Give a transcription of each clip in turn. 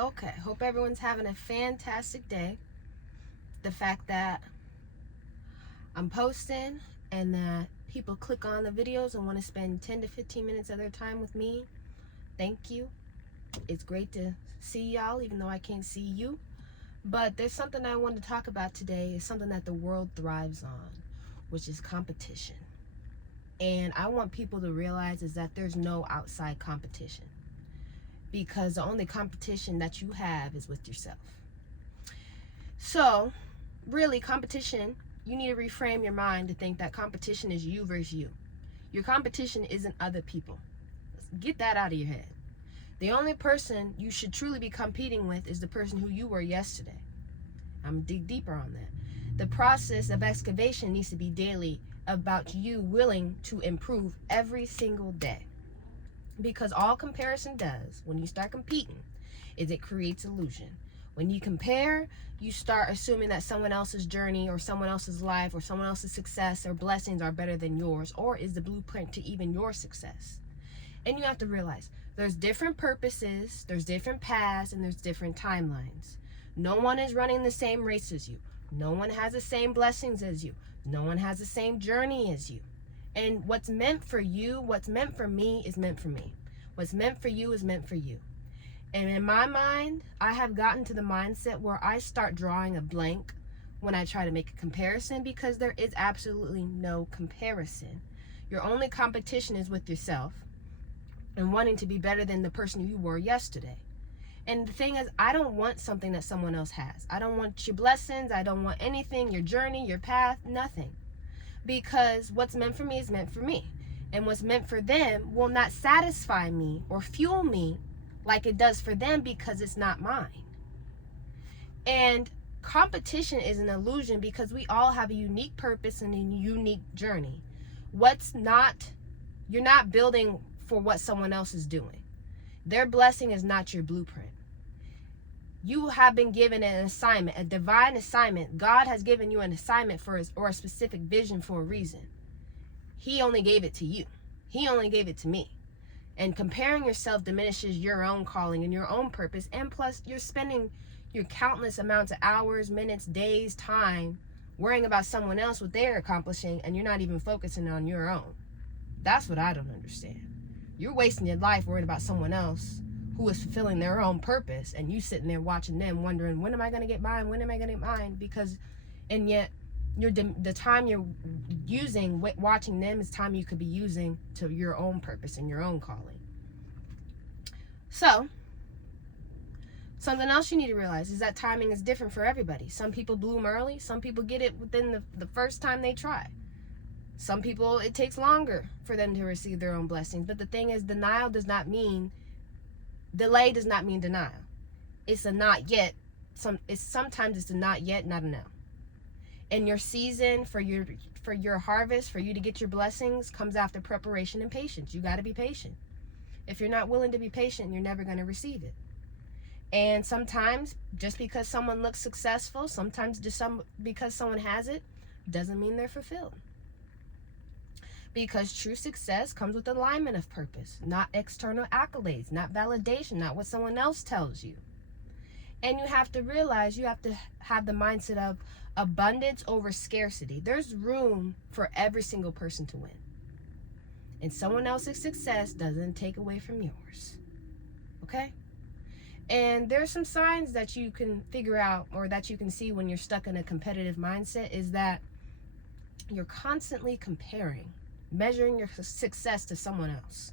Okay, hope everyone's having a fantastic day. The fact that I'm posting and that people click on the videos and want to spend 10 to 15 minutes of their time with me, thank you. It's great to see y'all, even though I can't see you. But there's something I want to talk about today. It's something that the world thrives on, which is competition. And I want people to realize is that there's no outside competition, because the only competition that you have is with yourself. So, really, competition, you need to reframe your mind to think that competition is you versus you. Your competition isn't other people. Get that out of your head. The only person you should truly be competing with is the person who you were yesterday. I'm gonna dig deeper on that. The process of excavation needs to be daily, about you willing to improve every single day. Because all comparison does, when you start competing, is it creates illusion. When you compare, you start assuming that someone else's journey or someone else's life or someone else's success or blessings are better than yours, or is the blueprint to even your success. And you have to realize there's different purposes, there's different paths, and there's different timelines. No one is running the same race as you. No one has the same blessings as you. No one has the same journey as you. And what's meant for you, what's meant for me is meant for me. What's meant for you is meant for you. And in my mind, I have gotten to the mindset where I start drawing a blank when I try to make a comparison, because there is absolutely no comparison. Your only competition is with yourself and wanting to be better than the person you were yesterday. And the thing is, I don't want something that someone else has. I don't want your blessings. I don't want anything, your journey, your path, nothing. Because what's meant for me is meant for me. And what's meant for them will not satisfy me or fuel me like it does for them, because it's not mine. And competition is an illusion, because we all have a unique purpose and a unique journey. You're not building for what someone else is doing. Their blessing is not your blueprint. You have been given an assignment, a divine assignment. God has given you an assignment or a specific vision for a reason. He only gave it to you. He only gave it to me. And comparing yourself diminishes your own calling and your own purpose. And plus, you're spending your countless amounts of hours, minutes, days, time worrying about someone else, what they're accomplishing, and you're not even focusing on your own. That's what I don't understand. You're wasting your life worrying about someone else who is fulfilling their own purpose, and you sitting there watching them wondering, when am I going to get mine? When am I going to get mine? And yet the time you're using watching them is time you could be using to your own purpose and your own calling. So, something else you need to realize is that timing is different for everybody. Some people bloom early. Some people get it within the first time they try. Some people, it takes longer for them to receive their own blessings. But the thing is, delay does not mean denial. It's a not yet. Sometimes it's a not yet, not a no. And your season for your harvest, for you to get your blessings, comes after preparation and patience. You got to be patient. If you're not willing to be patient, you're never going to receive it. And sometimes, just because someone looks successful, sometimes because someone has it, doesn't mean they're fulfilled. Because true success comes with alignment of purpose, not external accolades, not validation, not what someone else tells you. And you have to realize, you have to have the mindset of abundance over scarcity. There's room for every single person to win. And someone else's success doesn't take away from yours. Okay? And there's some signs that you can figure out, or that you can see when you're stuck in a competitive mindset, is that you're constantly comparing, measuring your success to someone else.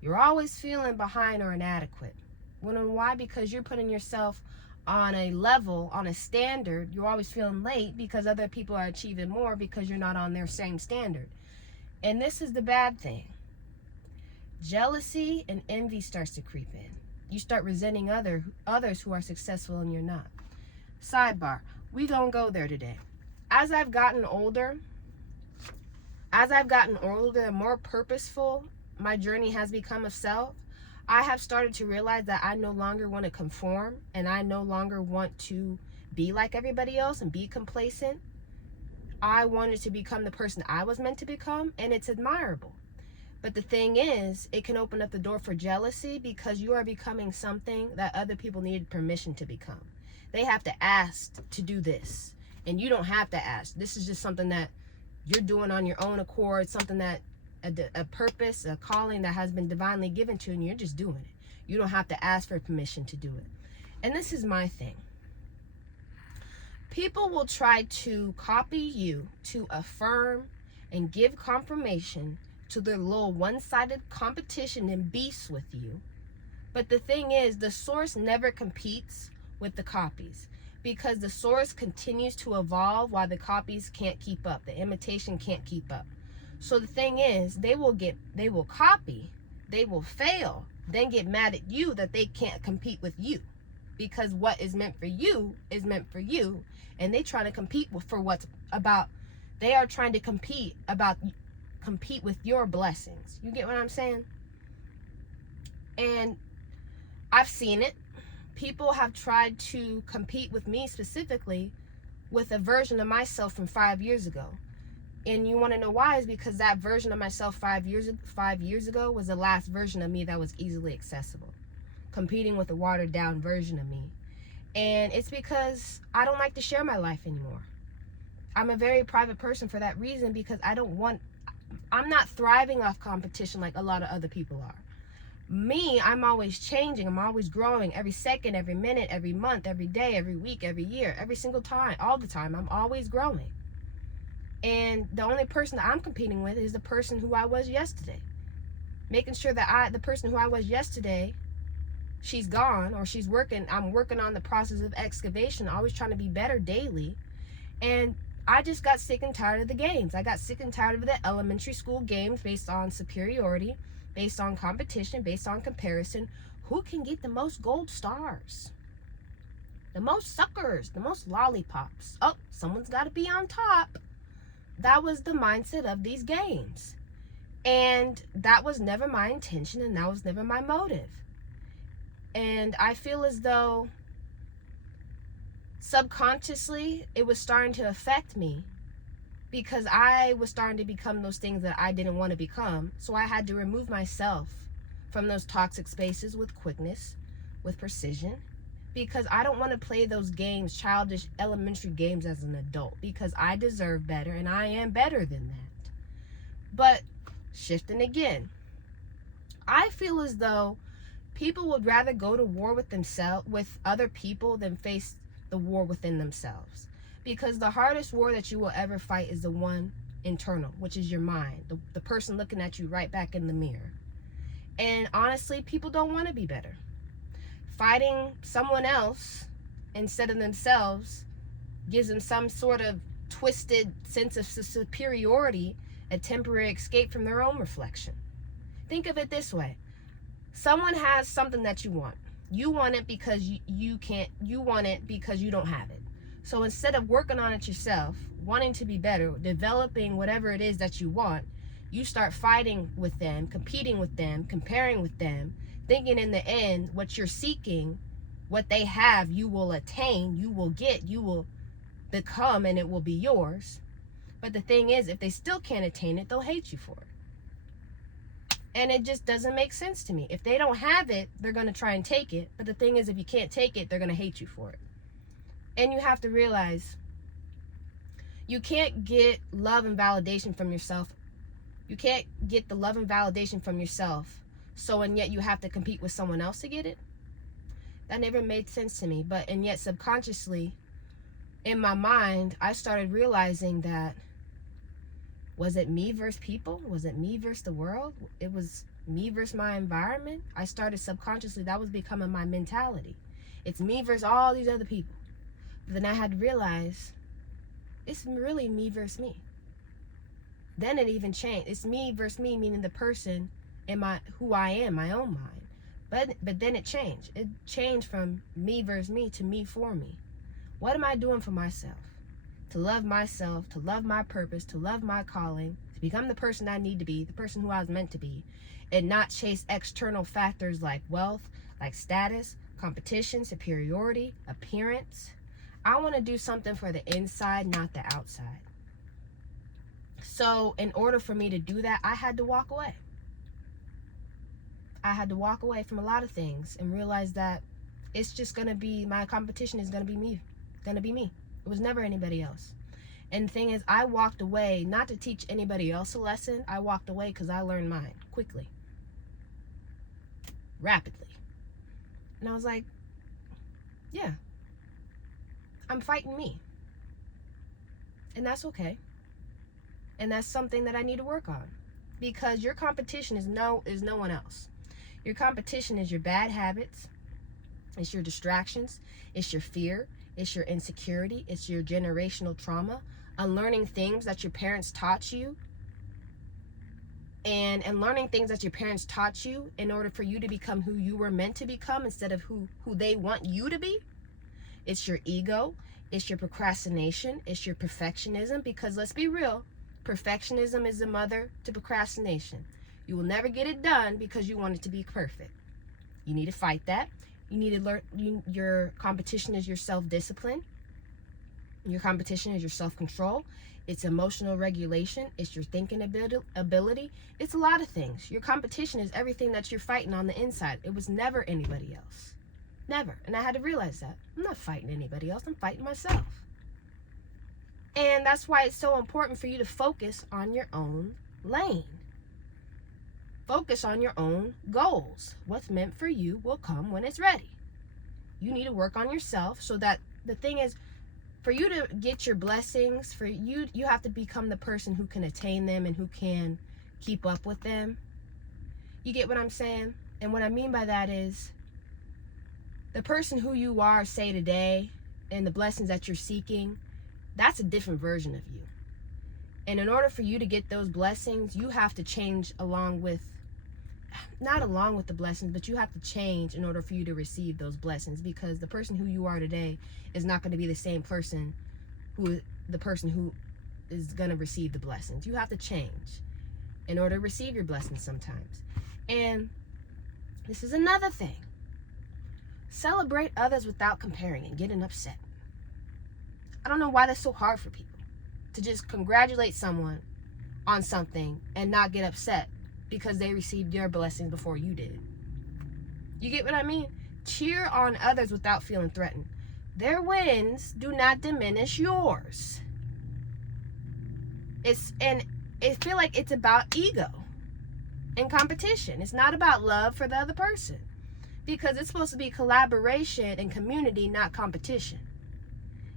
You're always feeling behind or inadequate. Why? Because you're putting yourself on a level, on a standard. You're always feeling late because other people are achieving more, because you're not on their same standard. And this is the bad thing. Jealousy and envy starts to creep in. You start resenting others who are successful and you're not. Sidebar, we don't go there today. As I've gotten older and more purposeful, my journey has become of self. I have started to realize that I no longer want to conform, and I no longer want to be like everybody else and be complacent. I wanted to become the person I was meant to become, and it's admirable. But the thing is, it can open up the door for jealousy because you are becoming something that other people needed permission to become. They have to ask to do this, and you don't have to ask. This is just something that you're doing on your own accord, something that a purpose, a calling that has been divinely given to you, and you're just doing it. You don't have to ask for permission to do it. And this is my thing. People will try to copy you to affirm and give confirmation to their little one-sided competition and beasts with you. But the thing is, the source never competes with the copies because the source continues to evolve while the copies can't keep up. The imitation can't keep up. So the thing is, they will copy, they will fail, then get mad at you that they can't compete with you. Because what is meant for you is meant for you, and they try to compete for what's about. They are trying to compete with your blessings. You get what I'm saying? And I've seen it. People have tried to compete with me specifically with a version of myself from 5 years ago. And you want to know why? Is because that version of myself 5 years ago was the last version of me that was easily accessible, competing with a watered down version of me. And it's because I don't like to share my life anymore. I'm a very private person for that reason, because I'm not thriving off competition like a lot of other people are. Me, I'm always changing. I'm always growing every second, every minute, every month, every day, every week, every year, every single time, all the time. I'm always growing. And the only person that I'm competing with is the person who I was yesterday. Making sure that the person who I was yesterday, she's gone, or she's working. I'm working on the process of excavation, always trying to be better daily. And I just got sick and tired of the games. I got sick and tired of the elementary school games based on superiority, based on competition, based on comparison. Who can get the most gold stars? The most suckers, the most lollipops. Oh, someone's got to be on top. That was the mindset of these games. And that was never my intention, and that was never my motive. And I feel as though subconsciously it was starting to affect me, because I was starting to become those things that I didn't want to become. So I had to remove myself from those toxic spaces with quickness, with precision, because I don't want to play those games, childish elementary games, as an adult, because I deserve better, and I am better than that. But shifting again, I feel as though people would rather go to war with themselves, with other people, than face the war within themselves. Because the hardest war that you will ever fight is the one internal, which is your mind, the person looking at you right back in the mirror. And honestly, people don't want to be better. Fighting someone else instead of themselves gives them some sort of twisted sense of superiority, a temporary escape from their own reflection. Think of it this way. Someone has something that you want. You want it because you can't, you want it because you don't have it. So instead of working on it yourself, wanting to be better, developing whatever it is that you want, you start fighting with them, competing with them, comparing with them, thinking in the end what you're seeking, what they have, you will attain, you will get, you will become, and it will be yours. But the thing is, if they still can't attain it, they'll hate you for it. And it just doesn't make sense to me. If they don't have it, they're going to try and take it. But the thing is, if you can't take it, they're going to hate you for it. And you have to realize, you can't get love and validation from yourself. You can't get the love and validation from yourself. So, and yet you have to compete with someone else to get it. That never made sense to me. And yet subconsciously, in my mind, I started realizing that, was it me versus people? Was it me versus the world? It was me versus my environment. I started subconsciously, that was becoming my mentality. It's me versus all these other people. But then I had to realize, it's really me versus me. Then it even changed. It's me versus me, meaning the person in who I am, my own mind. But then it changed. It changed from me versus me to me for me. What am I doing for myself? To love myself, to love my purpose, to love my calling, to become the person I need to be, the person who I was meant to be, and not chase external factors like wealth, like status, competition, superiority, appearance. I want to do something for the inside, not the outside. So in order for me to do that, I had to walk away. I had to walk away from a lot of things and realize that it's just going to be, my competition is going to be me. Going to be me. It was never anybody else. And the thing is, I walked away not to teach anybody else a lesson. I walked away because I learned mine quickly, rapidly. And I was like, yeah, I'm fighting me. And that's okay. And that's something that I need to work on, because your competition is no one else. Your competition is your bad habits, it's your distractions, it's your fear, it's your insecurity, it's your generational trauma, unlearning things that your parents taught you, and learning things that your parents taught you in order for you to become who you were meant to become instead of who they want you to be. It's your ego, it's your procrastination, it's your perfectionism, because let's be real, perfectionism is the mother to procrastination. You will never get it done because you want it to be perfect. You need to fight that. You need to learn. Your competition is your self-discipline. Your competition is your self-control. It's emotional regulation. It's your thinking ability. It's a lot of things. Your competition is everything that you're fighting on the inside. It was never anybody else. Never. And I had to realize that. I'm not fighting anybody else. I'm fighting myself. And that's why it's so important for you to focus on your own lane. Focus on your own goals. What's meant for you will come when it's ready. You need to work on yourself so that the thing is, for you to get your blessings, for you have to become the person who can attain them and who can keep up with them. You get what I'm saying? And what I mean by that is, the person who you are, say today, and the blessings that you're seeking, that's a different version of you. And in order for you to get those blessings, you have to change not along with the blessings, but you have to change in order for you to receive those blessings, because the person who you are today is not going to be the same person who is going to receive the blessings. You have to change in order to receive your blessings sometimes. And this is another thing. Celebrate others without comparing and getting upset. I don't know why that's so hard for people to just congratulate someone on something and not get upset because they received your blessings before you did. You get what I mean? Cheer on others without feeling threatened. Their wins do not diminish yours. I feel like it's about ego and competition. It's not about love for the other person, because it's supposed to be collaboration and community, not competition.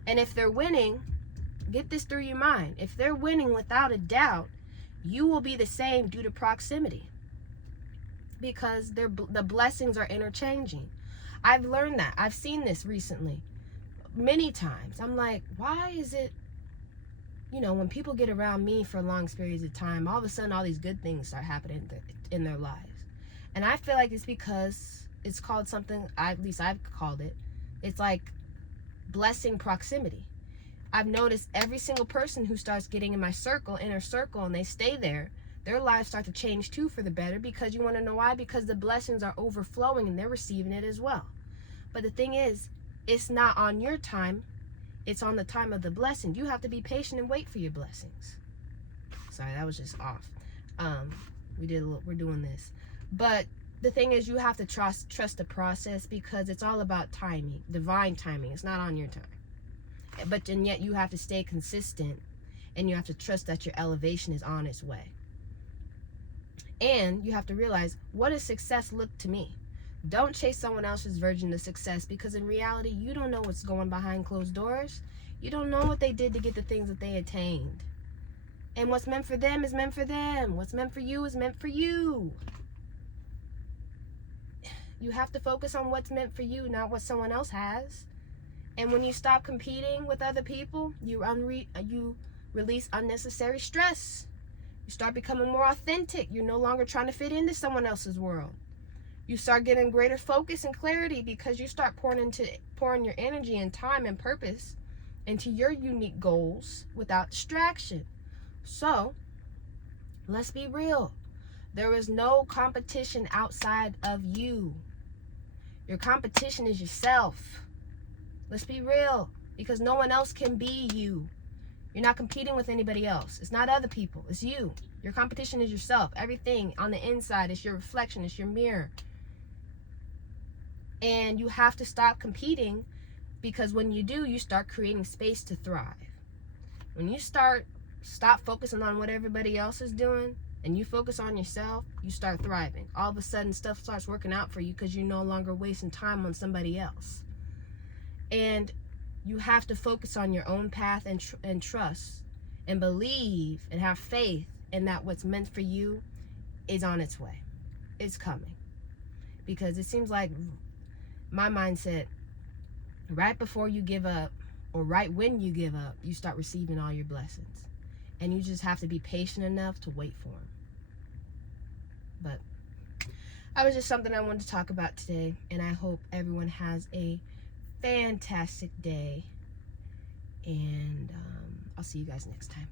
And if they're winning, get this through your mind. If they're winning, without a doubt, you will be the same due to proximity, because the blessings are interchanging. I've learned that. I've seen this recently many times. I'm like, why is it, when people get around me for long periods of time, all of a sudden all these good things start happening in their lives. And I feel like it's because it's called something, at least I've called it, it's like blessing proximity. I've noticed every single person who starts getting in my inner circle, and they stay there, their lives start to change too for the better, because you want to know why? Because the blessings are overflowing and they're receiving it as well. But the thing is, it's not on your time, it's on the time of the blessing. You have to be patient and wait for your blessings. Sorry, that was just off. We're doing this. But the thing is, you have to trust the process, because it's all about timing, divine timing. It's not on your time. And yet you have to stay consistent, and you have to trust that your elevation is on its way. And you have to realize, what does success look to me? Don't chase someone else's version of success, because in reality, you don't know what's going behind closed doors. You don't know what they did to get the things that they attained. And what's meant for them is meant for them. What's meant for you is meant for you. You have to focus on what's meant for you, not what someone else has. And when you stop competing with other people, you release unnecessary stress. You start becoming more authentic. You're no longer trying to fit into someone else's world. You start getting greater focus and clarity, because you start pouring your energy and time and purpose into your unique goals without distraction. So, let's be real. There is no competition outside of you. Your competition is yourself. Let's be real, because no one else can be you. You're not competing with anybody else. It's not other people. It's you. Your competition is yourself. Everything on the inside is your reflection, it's your mirror. And you have to stop competing, because when you do, you start creating space to thrive. When you stop focusing on what everybody else is doing and you focus on yourself, you start thriving. All of a sudden, stuff starts working out for you because you're no longer wasting time on somebody else. And you have to focus on your own path and trust and believe and have faith in that what's meant for you is on its way. It's coming. Because it seems like my mindset, right before you give up, or right when you give up, you start receiving all your blessings. And you just have to be patient enough to wait for them. But that was just something I wanted to talk about today. And I hope everyone has a fantastic day. And I'll see you guys next time.